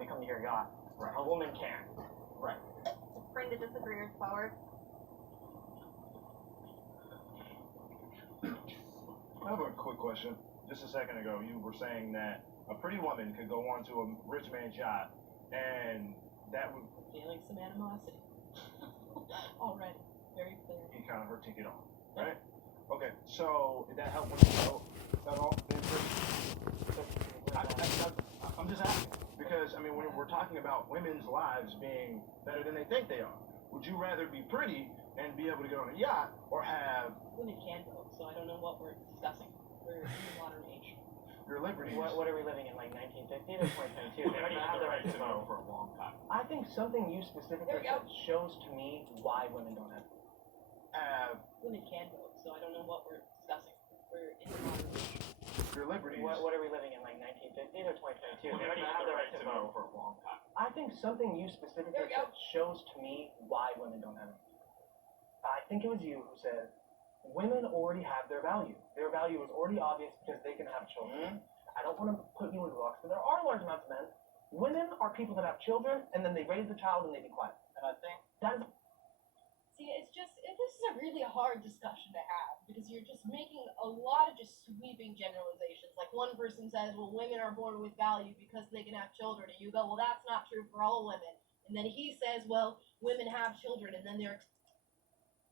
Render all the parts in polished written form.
we come to your yacht. Right. A woman can't. Right. Bring the disagreeers forward. I have a quick question. Just a second ago, you were saying that a pretty woman could go onto a rich man's yacht, and that would... Feeling some animosity. Already. Very clear. He kind of her ticket on, right? Okay, so did that help with you at all? I'm just asking, because, I mean, when we're talking about women's lives being better than they think they are, would you rather be pretty and be able to get on a yacht, or have... Women can vote, so I don't know what we're discussing. We're in the modern age. Your liberties. What are we living in, like 1950 or 2022? They already have the right to vote for a long time. I think something you specifically said shows to me why women don't have vote. Women can vote, so I don't know what we're discussing. We're in the modern age. Your liberties. What are we living in, like 1950 or 2022? They already have the right to vote for a long time. I think something you specifically said shows to me why women don't have vote. I think it was you who said women already have their value. Their value is already obvious because they can have children. I don't want to put you in the box, but there are large amounts of men. Women are people that have children, and then they raise the child and they be quiet. And I think that is... See, this is a really hard discussion to have, because you're just making a lot of just sweeping generalizations. Like, one person says, well, women are born with value because they can have children, and you go, well, that's not true for all women. And then he says, well, women have children, and then they're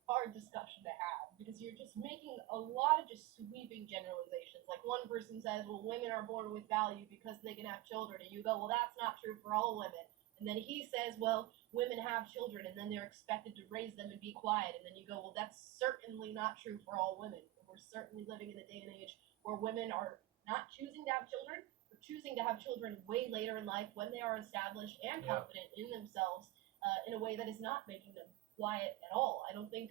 hard discussion to have, because you're just making a lot of just sweeping generalizations. Like, one person says, well, women are born with value because they can have children, and you go, well, that's not true for all women. And then he says, well, women have children, and then they're expected to raise them and be quiet. And then you go, well, that's certainly not true for all women. We're certainly living in a day and age where women are not choosing to have children, but choosing to have children way later in life when they are established and confident in themselves, in a way that is not making them quiet at all. I don't think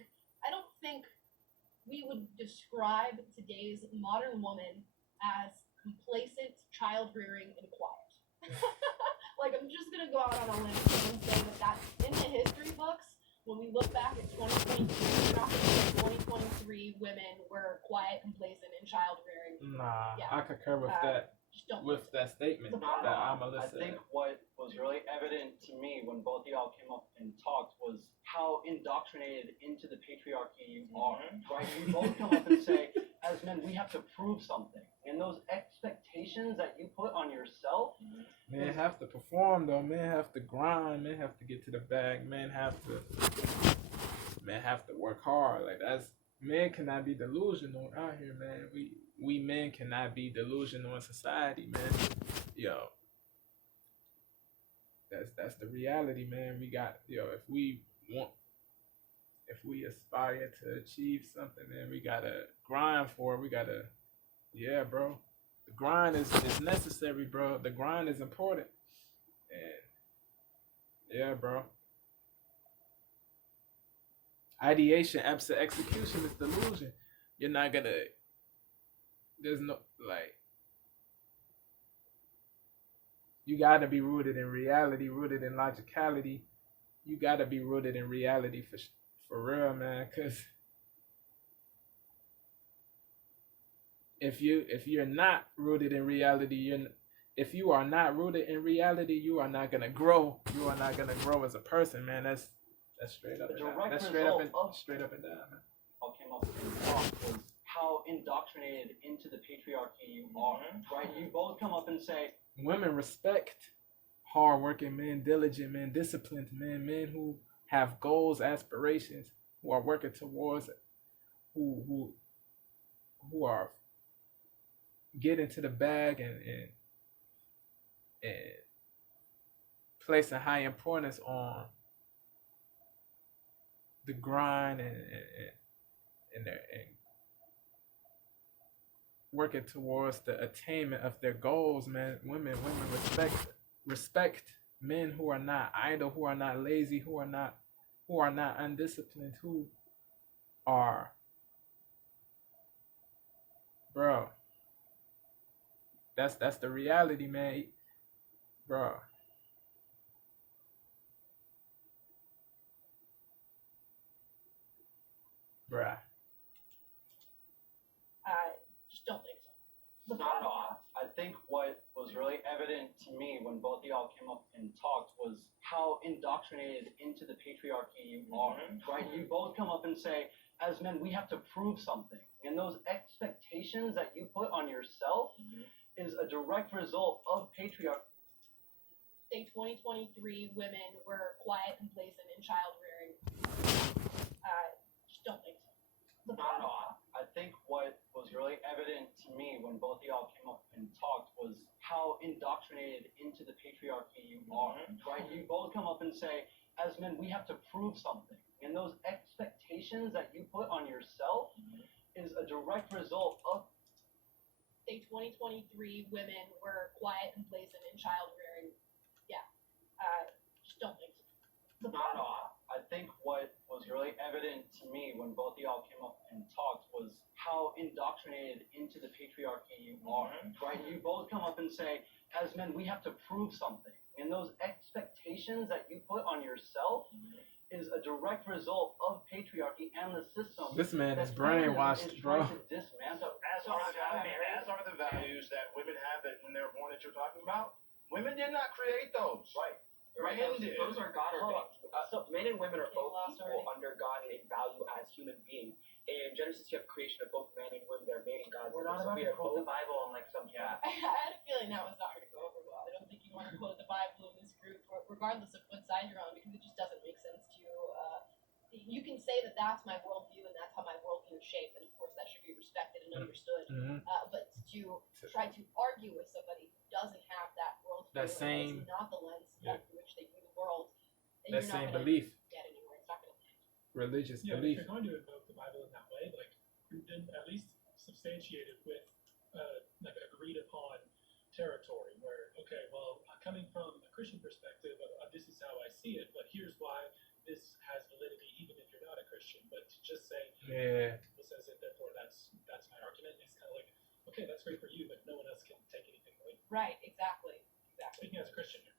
we would describe today's modern woman as complacent, child-rearing, and quiet. Like, I'm just gonna go out on a limb and say that in the history books, when we look back at 2022, we're not gonna say 2023 women were quiet, complacent, and child-rearing. Nah, Yeah. I concur with that. With that statement that Amala I said. think what was really evident to me when both of y'all came up and talked was how indoctrinated into the patriarchy you are, right? You both come up and say, as men, we have to prove something. And those expectations that you put on yourself... Men have to perform, though. Men have to grind. Men have to get to the bag. Men have to work hard. Like, men cannot be delusional out here, man. We men cannot be delusional in society, man. Yo, that's the reality, man. We got, if we aspire to achieve something, man, we gotta grind for it. We gotta, bro. The grind is necessary, bro. The grind is important. And bro. Ideation absent execution is delusion. You're not gonna... There's no, like... You gotta be rooted in reality, rooted in logicality. You gotta be rooted in reality for real, man. Cause if you're not rooted in reality, if you are not rooted in reality, you are not gonna grow. You are not gonna grow as a person, man. That's straight up and down. That's straight up and down, man. All came up and talked was how indoctrinated into the patriarchy you are, right? You both come up and say, women respect hardworking men, diligent men, disciplined men, men who have goals, aspirations, who are working towards it, who are getting to the bag and placing high importance on the grind and working towards the attainment of their goals, man. Women respect men who are not idle, who are not lazy, who are not undisciplined, who are, bro. That's the reality, man, bro. Bruh. I just don't think so. not at all. I think what was was really evident to me when both of y'all came up and talked was how indoctrinated into the patriarchy you are, right? You both come up and say, as men, we have to prove something. And those expectations that you put on yourself is a direct result of patriarchy. Say 2023 women were quiet, complacent, and child rearing. Just don't think so. No. I think what was really evident to me when both of y'all came up and talked was how indoctrinated into the patriarchy you are, right? You both come up and say, as men, we have to prove something. And those expectations that you put on yourself is a direct result of. Say 2023 women were quiet, complacent, and child rearing. Just don't think so. No. I think what was really evident to me when both of y'all came up and talked was how indoctrinated into the patriarchy you are, right? You both come up and say, as men, we have to prove something. And those expectations that you put on yourself is a direct result of patriarchy and the system. This man is that brainwashed, is bro. trying to dismantle. As are the values that women have that when they're born that you're talking about. Women did not create those. Right. Men did. Those are God ordained. So men and women are both Lost equal already. under God and value as human beings. In Genesis, you have creation of both men and women. They're made in God's We're image. not So about we to are quote the both. Bible and like some Yeah. I had a feeling that was not going to go over well. I don't think you want to quote the Bible in this group, regardless of what side you're on, because it just doesn't make sense to. You can say that that's my worldview and that's how my worldview is shaped, and of course that should be respected and understood. But to try to argue with somebody who doesn't have that worldview, That same- and that's not the lens through which they view the world, then That you're not same gonna belief, get anywhere. It's not going to land. religious Yeah, but if belief. you're going to invoke the Bible in that way, like, then at least substantiate it with like agreed upon territory where, okay, well, coming from a Christian perspective, this is how I see it, but here's why this has validity even if you're not a Christian. But to just say, Yeah. Bible says it, therefore that's my argument, is kind of like, okay, that's great for you, but no one else can take anything away. Right, exactly. Speaking as a Christian here.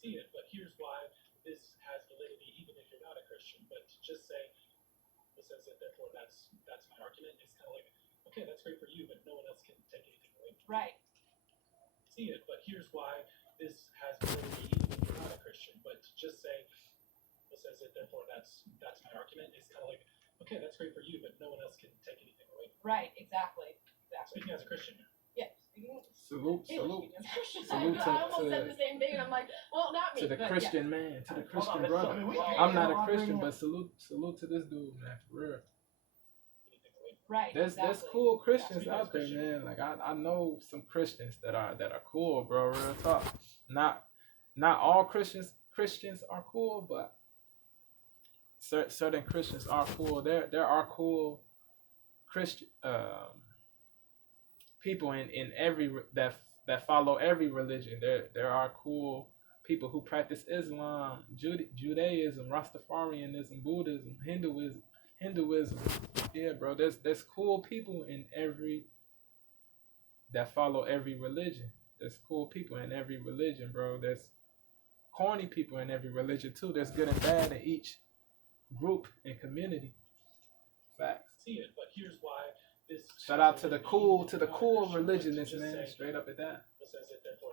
See it, but here's why this has validity even if you're not a Christian. But to just say, Bible says it, therefore that's my argument, is kind of like, okay, that's great for you, but no one else can take anything away. Right. See it, but here's why this has validity even if you're not a Christian. But to just say, Bible says it, therefore that's my argument, is kind of like, okay, that's great for you, but no one else can take anything away. Right, exactly. Speaking as a Christian here. Yeah, speaking. Salute, Taylor salute. speaking. Salute I almost said the same thing, and I'm like, well, not me. To the but Christian man, to the Christian but brother. I mean, I'm not a operating Christian, in- but salute to this dude, man, for real. Anything away. Right. There's exactly. cool Christians Yeah, out there, Christian. man. Like I know some Christians that are cool, bro. Real talk. Not all Christians are cool, but certain Christians are cool. There are cool Christian people in every that follow every religion. There are cool people who practice Islam, Judaism, Rastafarianism, Buddhism, Hinduism. Yeah, bro. There's cool people in every that follow every religion. There's cool people in every religion, bro. There's corny people in every religion too. There's good and bad in each group and community. Facts. See it, but here's why this. Shout out to the cool religionists, man. Straight up at that.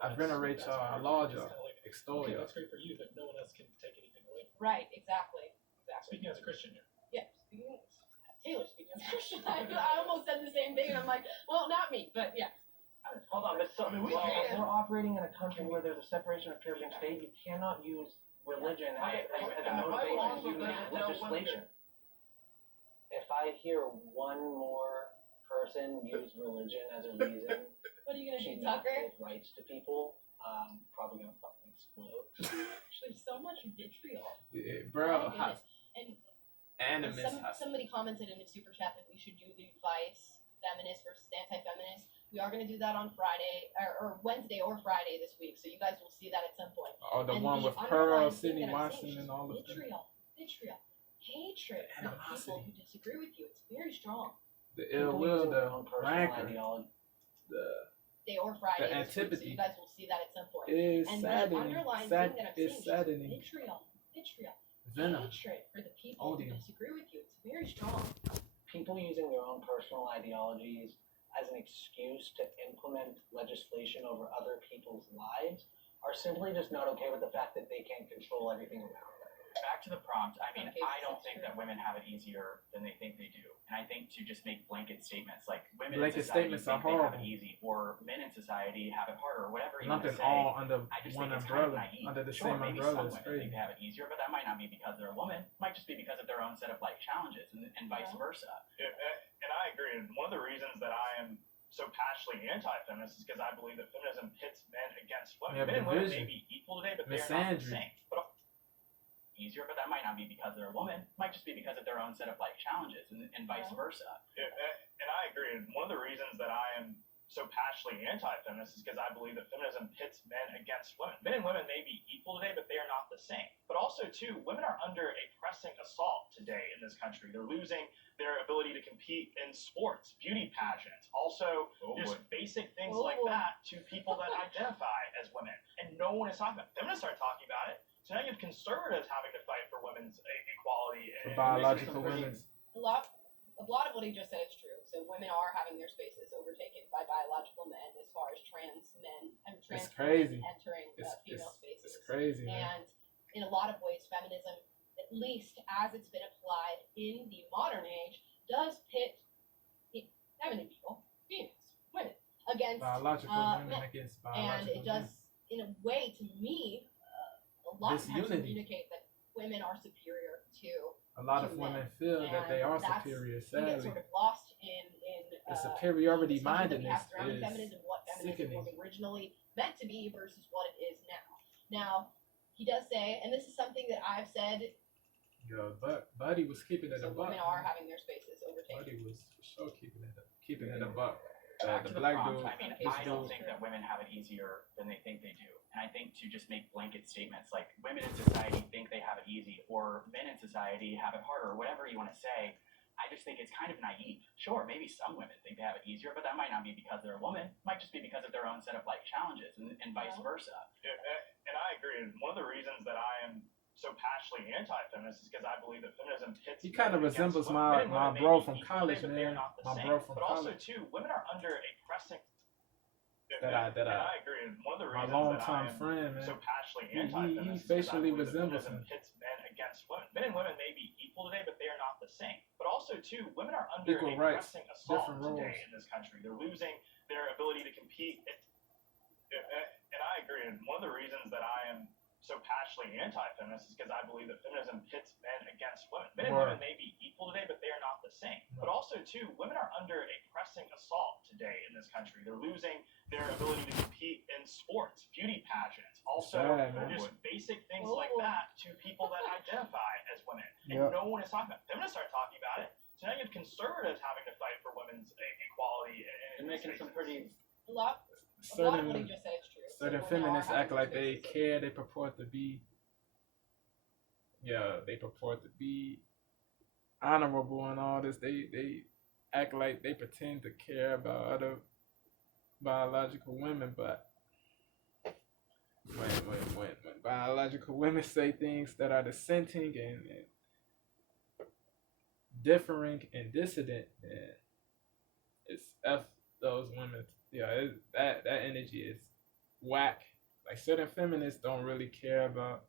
I venerate y'all, I laud y'all, extol Okay, y'all. that's great for you, but no one else can take anything away. Right. Exactly. Speaking as a Christian here. Yeah. Speaking. Taylor speaking as a Christian. I almost said the same thing, and I'm like, well, not me, but yeah. Hold on, but so, I mean, we well, can. we're operating in a country where there's a separation of church and state. You cannot use religion as a motivation to make legislation. If I hear one more person use religion as a reason What are you gonna to do, not Tucker? give rights to people, I'm probably gonna fucking explode. There's so much vitriol. Yeah, Oh bro. my goodness. And Animus. somebody commented in the super chat that we should do the Vice feminist versus anti-feminist. We are going to do that on Friday or Wednesday or Friday this week, so you guys will see that at some point. Oh, the And one the with Pearl, underlying thing Sidney that I'm Watson, seeing is and all of them. vitriol, hatred for the people Animosity. who disagree with you. It's very strong. The ill People will, using the their own personal rancor, ideology. the Day or Friday The this week, so antipathy. you guys will see that at some point. it is And the saddening. underlying thing that I'm seeing It's is just saddening. vitriol, Venom. hatred for the people Odium. who disagree with you. It's very strong. People using their own personal ideologies as an excuse to implement legislation over other people's lives are simply just not okay with the fact that they can't control everything around them. Back to the prompt, I mean, Okay, I don't that's think true. that women have it easier than they think they do. And I think to just make blanket statements like women Blanket in society statements think are they have horrible. it easy, or men in society have it harder, or whatever you want to Lumping say. all under I just one think it's kind of umbrella, naive. under the Sure, same maybe umbrella some is women crazy. think they have it easier, but that might not be because they're a woman. It might just be because of their own set of life challenges, and vice versa. And I agree. And one of the reasons that I am so passionately anti-feminist is because I believe that feminism pits men against women. Yeah, Men and women division. may be equal today, but they are not the Misandry. same. But Easier, but that might not be because they're a woman. It might just be because of their own set of life challenges, and vice versa. and I agree. And one of the reasons that I am so passionately anti-feminist is because I believe that feminism pits men against women. Men and women may be equal today, but they are not the same. But also, too, women are under a pressing assault today in this country. They're losing their ability to compete in sports, beauty pageants, also just basic things like that to people that identify as women. And no one is talking about it. Feminists aren't talking about it. So now you have conservatives having to fight for women's equality For and biological women. A lot of what he just said is true. So women are having their spaces overtaken by biological men as far as trans men and trans crazy. women entering female It's spaces. crazy, man. And in a lot of ways, feminism, at least as it's been applied in the modern age, does pit feminine people, females, women, against Biological women men. against And biological it does, men. in a way, to me, a lot of times Disunity. communicate that women are superior to A lot of to women men. feel that they are And that's- superior, we get sadly. sort of lost in The superiority discussions that we mindedness have surrounding is feminism, what feminism sickening. was originally meant to be versus what it is now. Now, he does say, and this is something that I've said, Yo, Buddy was keeping it so a buck. women are having their spaces overtaken. Buddy was for sure keeping it a buck. Back The to the black prompt, dude, I mean, Okay, this I don't dude, think that women have it easier than they think they do. And I think to just make blanket statements like women in society think they have it easy, or men in society have it harder, or whatever you want to say, I just think it's kind of naive. Sure, maybe some women think they have it easier, but that might not be because they're a woman. It might just be because of their own set of life challenges, and vice versa. and I agree. And one of the reasons that I am so passionately anti-feminist is because I believe that feminism pits he kind of men against resembles women. my Men and women may bro be from equal college, today, but they are man. not the My same. bro from But also, college. too, women are under a pressing. That I agree. And one of the my reasons that I longtime am friend, man. so passionately He anti-feminist is because I facially believe that resembles feminism him. pits men against women. Men and women may be equal today, but they are not the same. But also, too, women are under Equal a rights, pressing assault different today roles. in this country. They're losing their ability to compete. And I agree. And one of the reasons that I am so passionately anti-feminist is because I believe that feminism pits men against women. Men and women may be equal today, but they are not the same. But also, too, women are under a pressing assault today in this country. They're losing their ability to compete in sports, beauty pageants, also Sad, man. just basic things like that to people that identify as women. And Yep. no one is talking about it. Feminists aren't talking about it. So now you have conservatives having to fight for women's equality. And making some pretty A lot of what he Certain just said is true. So certain women are feminists having act their like they spaces care. They purport to be. Yeah, they purport to be honorable and all this. They act like they pretend to care about other biological women, but when biological women say things that are dissenting and differing and dissident, then it's F those women. Yeah, that energy is whack. Like certain feminists don't really care about.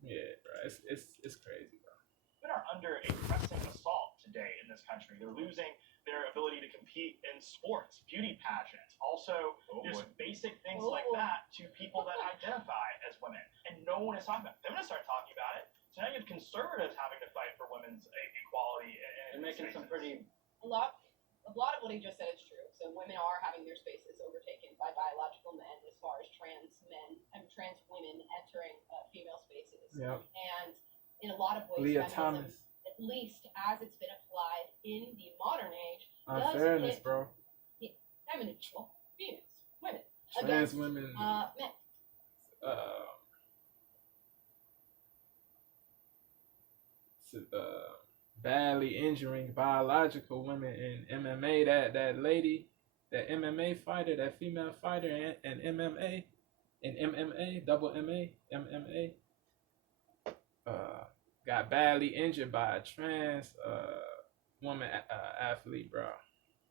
Yeah, bro, it's crazy, bro. Women are under a pressing assault today in this country. They're losing their ability to compete in sports, beauty pageants, also just basic things like that to people that identify as women. And no one is talking about it. Feminists aren't talking about it. So now you have conservatives having to fight for women's equality and making some pretty A lot of what he just said is true. So women are having their spaces overtaken by biological men as far as trans men and trans women entering female spaces. Yep. And in a lot of ways, Leah feminism, Thomas. at least as it's been applied in the modern age, does Unfairness, pit bro. feminine people, females, women, Trans against women. men. Badly injuring biological women in MMA. That lady, that MMA fighter, that female fighter in MMA, double MMA, got badly injured by a trans woman athlete, bro.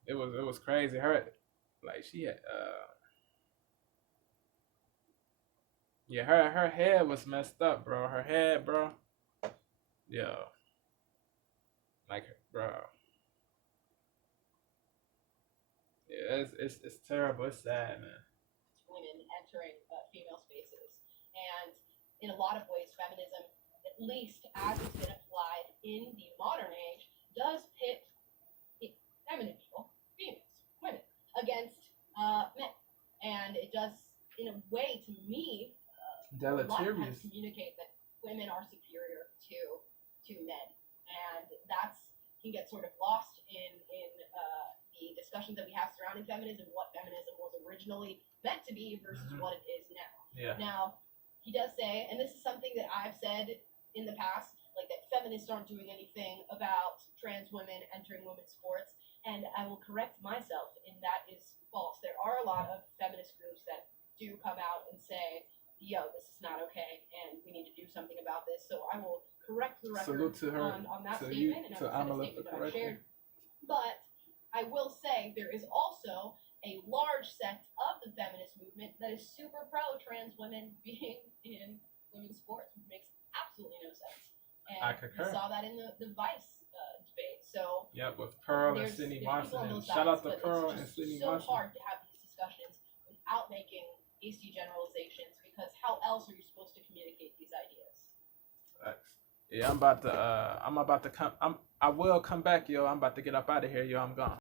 It was crazy. Her like she had yeah, her head was messed up, bro. Her head, bro. Yo, like, bro. Yeah, it's terrible. It's sad, man. Women entering female spaces, and in a lot of ways, feminism, at least as it's been applied in the modern age, does pit feminine people, females, women, against men, and it does, in a way, to me, a lot of times Deleterious. communicate that women are superior to men, and that's can get sort of lost in the discussions that we have surrounding feminism, what feminism was originally meant to be versus what it is now. Yeah. Now, he does say, and this is something that I've said in the past, like that feminists aren't doing anything about trans women entering women's sports, and I will correct myself, and that is false. There are a lot of feminist groups that do come out and say, yo, this is not okay, and we need to do something about this. So I will correct the record Salute to her, on that to statement, you, and to on the Amala statement for that I've correcting. shared. But I will say there is also a large sect of the feminist movement that is super pro trans women being in women's sports, which makes absolutely no sense. And I concur. we saw that in the Vice debate. So Yeah, with Pearl and there's Sydney people on Monson. those Shout out sides, to but Pearl it's and just Sydney so Monson. hard to have these discussions without making hasty generalizations, because how else are you supposed to communicate these ideas? Facts. Yeah, I'm about to come. I will come back, yo. I'm about to get up out of here, yo. I'm gone.